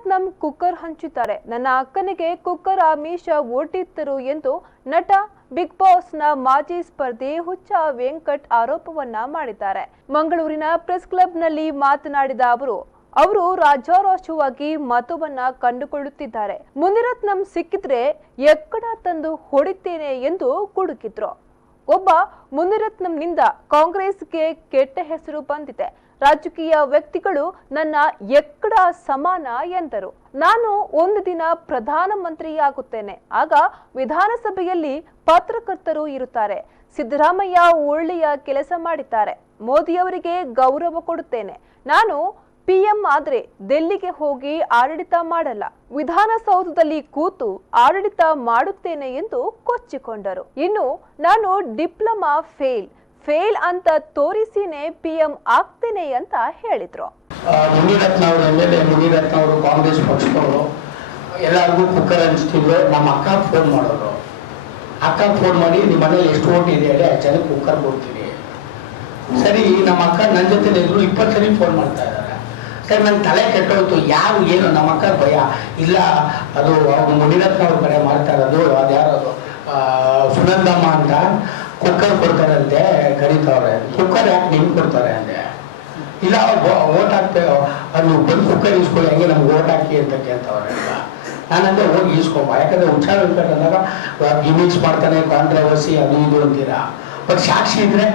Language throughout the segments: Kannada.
ಮುನಿರತ್ನಂ ಕುಕ್ಕರ್ ಹಂಚಿದ್ದಾರೆ. ನನ್ನ ಅಕ್ಕನಿಗೆ ಕುಕ್ಕರ್ ಆಮಿಷ ಒಡ್ಡಿದ್ದರು ಎಂದು ನಟ ಬಿಗ್ ಬಾಸ್ನ ಮಾಜಿ ಸ್ಪರ್ಧಿ ಹುಚ್ಚ ವೆಂಕಟ್ ಆರೋಪವನ್ನ ಮಾಡಿದ್ದಾರೆ. ಮಂಗಳೂರಿನ ಪ್ರೆಸ್ ಕ್ಲಬ್ನಲ್ಲಿ ಮಾತನಾಡಿದ ಅವರು ರಾಜಾರೋಷವಾಗಿ ಮತವನ್ನ ಕಂಡುಕೊಳ್ಳುತ್ತಿದ್ದಾರೆ. ಮುನಿರತ್ನಂ ಸಿಕ್ಕಿದ್ರೆ ಎಕ್ಕಡ ತಂದು ಹೊಡಿತೇನೆ ಎಂದು ಕುಡುಕಿದ್ರು. ಒಬ್ಬ ಮುನಿರತ್ನಂನಿಂದ ಕಾಂಗ್ರೆಸ್ಗೆ ಕೆಟ್ಟ ಹೆಸರು ಬಂದಿದೆ. ರಾಜಕೀಯ ವ್ಯಕ್ತಿಗಳು ನನ್ನ ಎಕ್ಕಡ ಸಮಾನ ಎಂದರು. ನಾನು ಒಂದು ದಿನ ಪ್ರಧಾನಮಂತ್ರಿಯಾಗುತ್ತೇನೆ. ಆಗ ವಿಧಾನಸಭೆಯಲ್ಲಿ ಪತ್ರಕರ್ತರು ಇರುತ್ತಾರೆ. ಸಿದ್ದರಾಮಯ್ಯ ಒಳ್ಳೆಯ ಕೆಲಸ ಮಾಡಿದ್ದಾರೆ. ಮೋದಿಯವರಿಗೆ ಗೌರವ ಕೊಡುತ್ತೇನೆ. ನಾನು PM ಆದ್ರೆ ದಿಲ್ಲಿಗೆ ಹೋಗಿ ಆಡಳಿತ ಮಾಡಲ್ಲ, ವಿಧಾನಸೌಧದಲ್ಲಿ ಕೂತು ಆಡಳಿತ ಮಾಡುತ್ತೇನೆ ಎಂದು ಕೊಚ್ಚಿಕೊಂಡರು. ಇನ್ನು ನಾನು ಡಿಪ್ಲೊಮಾ ಫೇಲ್ ಅಂತ ತೋರಿಸಿನೇ PM ಆಗ್ತೇನೆ ಅಂತ ಹೇಳಿದ್ರು. ಮುನಿರತ್ನ ಅವರು ಮುನಿರತ್ನ ಅವರು ಕಾಂಗ್ರೆಸ್ ಪಕ್ಷದವರು ಎಲ್ಲರಿಗೂ ಕುಕ್ಕರ್ ಹಂಚ್ತಿದ್ರು. ನಮ್ಮ ಅಕ್ಕ ಫೋನ್ ಮಾಡೋರು. ಅಕ್ಕ ಫೋನ್ ಮಾಡಿ ನಿಮ್ಮ ಮನೇಲಿ ಎಷ್ಟು ಓಟ್ ಇದೆ ಹೇಳಿ, ಜನಕ್ಕೆ ಕುಕ್ಕರ್ ಕೊಡ್ತೀನಿ. ಸರಿ, ನಮ್ಮ ಅಕ್ಕ ನನ್ನ ಜೊತೆ ಇದ್ರು 20 ಸರಿ ಫೋನ್ ಮಾಡ್ತಾ ಇದ್ದಾರೆ. ಸರಿ, ನನ್ನ ತಲೆ ಕೆಟ್ಟೋಯ್ತು. ಯಾರು ಏನು ನಮ್ಮ ಅಕ್ಕ ಭಯ ಇಲ್ಲ, ಅದು ಮುನಿರತ್ನ ಅವ್ರ ಕಡೆ ಮಾಡ್ತಾ ಇರೋದು. ಅದ್ಯಾರದು ಸುನಂದಮ್ಮ ಅಂತ ಕುಕ್ಕರ್ ಕೊಡ್ತಾರಂತೆ, ಕರೀತಾವ್ರೆ. ಕುಕ್ಕರ್ ಯಾಕೆ ನಿಮ್ಗೆ ಕೊಡ್ತಾರೆ ಅಂದೆ. ಇಲ್ಲ, ಓಟ್ ಹಾಕ್ತೇವೆ, ಅದು ಬಂದು ಕುಕ್ಕರ್ ಇಸ್ಕೊಳ್ಳಿ, ಹಂಗೆ ನಮ್ಗೆ ಓಟ್ ಹಾಕಿ ಅಂತ ಕೇಳ್ತಾವ್ರೆ. ನಾನಂದ್ರೆ ಹೋಗಿ ಇಸ್ಕೊಂಬ, ಯಾಕಂದ್ರೆ ಹುಷಾರ ವೆಂಕಟ್ ಅಂದಾಗ ಗಿಮಿಕ್ಸ್ ಮಾಡ್ತಾನೆ, ಕಾಂಟ್ರವರ್ಸಿ ಅದು ಇದು ಅಂತೀರಾ. ಬಟ್ ಸಾಕ್ಷಿ ಇದ್ರೆ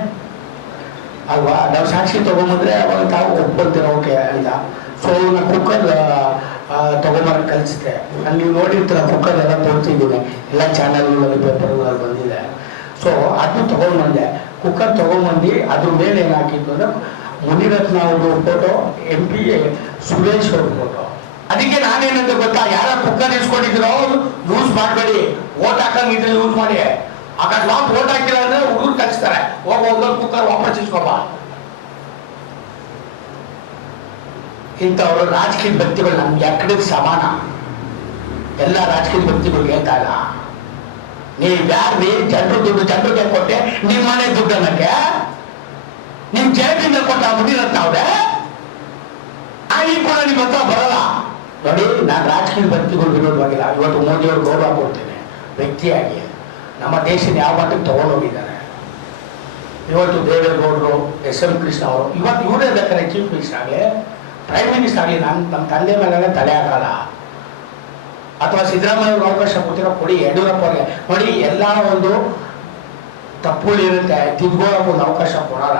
ಅಲ್ವಾ, ನಾವು ಸಾಕ್ಷಿ ತಗೊಂಬಂದ್ರೆ ಅವಾಗ ತಾವು ಒಪ್ಕೊಳ್ತೀರ ಓಕೆ ಅಂತ. ಸೊ ನಾನು ಕುಕ್ಕರ್ ತಗೊಂಬರ ಕಲಿಸಿದೆ. ನಾನು ನೀವು ನೋಡಿರ್ತೀರ, ಕುಕ್ಕರ್ ಎಲ್ಲ ತೋರಿಸಿದ್ದೀನಿ, ಎಲ್ಲ ಚಾನಲ್ಗಳಲ್ಲಿ ಪೇಪರ್ಗಳಲ್ಲಿ ಬಂದಿದೆ. ಸೊ ಅದನ್ನು ತಗೊಂಡ್ಬಂದೆ. ಕುಕ್ಕರ್ ತಗೊಂಡ್ಬಂದು ಅದ್ರ ಮೇಲೆ ಏನು ಹಾಕಿದ್ದು ಅಂದ್ರೆ ಮುನಿರತ್ನ ಅವ್ರದ್ದು ಫೋಟೋ, MP ಸುರೇಶ್ ಅವ್ರ ಫೋಟೋ. ಅದಕ್ಕೆ ನಾನೇನಂತ ಗೊತ್ತಾ, ಯಾರ ಕುಕ್ಕರ್ ಇಸ್ಕೊಂಡಿದ್ರು ಯೂಸ್ ಮಾಡಬೇಡಿ, ಓಟ್ ಹಾಕಂಗಿದ್ರೆ ಯೂಸ್ ಮಾಡಿ. ಅಕಸ್ಮಾತ್ ಓಟ್ ಹಾಕಿಲ್ಲ ಅಂದ್ರೆ ಹುಡುಗರು ಕಲಿಸ್ತಾರೆ, ಹೋಗೋದು ಕುಕ್ಕರ್ ವಾಪಸ್ ಇಸ್ಕೊಬ. ಇಂಥವ್ರು ರಾಜಕೀಯ ವ್ಯಕ್ತಿಗಳು ನಮ್ಗೆ ಎಕ್ಕಡಿಗೆ ಸಮಾನ. ಎಲ್ಲ ರಾಜಕೀಯ ವ್ಯಕ್ತಿಗಳು ಹೇಳ್ತಾ ಇಲ್ಲ. ನೀವು ಯಾರು ಜನರು ದುಡ್ಡು ಜನರಿಗೆ ಕೊಟ್ಟೆ, ನಿಮ್ಮ ಮನೆ ದುಡ್ಡು ಅನ್ನಕ್ಕೆ ನಿಮ್ ಜಯದಿಂದ ಕೊಟ್ಟ ಮುನಿರತ್ನ ಅವ್ರೆ. ಈ ಕೂಡ ನಿಮ್ಮ ಹತ್ರ ಬರಲ್ಲ. ನೋಡಿ, ನಾನು ರಾಜಕೀಯ ವ್ಯಕ್ತಿಗಳು ವಿರೋಧವಾಗಿಲ್ಲ. ಇವತ್ತು ಮೋದಿಯವರು ಗೌರವ ಕೊಡ್ತೇನೆ ವ್ಯಕ್ತಿಯಾಗಿ. ನಮ್ಮ ದೇಶದ ಯಾವ ಮಟ್ಟಕ್ಕೆ ತಗೊಂಡೋಗಿದ್ದಾರೆ. ಇವತ್ತು ದೇವೇಗೌಡರು, SM ಕೃಷ್ಣ ಅವರು, ಇವತ್ತು ಇವರೇ ಬೇಕಾದ್ರೆ ಚೀಫ್ ಮಿನಿಸ್ಟರ್ ಆಗಲಿ, ಪ್ರೈಮ್ ಮಿನಿಸ್ಟರ್ ಆಗಲಿ, ನಮ್ಮ ತಂದೆ ಮೇಲೆ ತಲೆ ಹಾಕಲ್ಲ. ಅಥವಾ ಸಿದ್ದರಾಮಯ್ಯ ಅವ್ರಿಗೆ ಅವಕಾಶ ಕೊಟ್ಟಿರೋ ಕೊಡಿ, ಯಡಿಯೂರಪ್ಪ ಅವ್ರಿಗೆ ನೋಡಿ. ಎಲ್ಲ ಒಂದು ತಪ್ಪುಗಳಿರುತ್ತೆ, ತಿದ್ದುಕೊಳ್ಳೋಕೆ ಒಂದು ಅವಕಾಶ ಕೊಡೋಣ.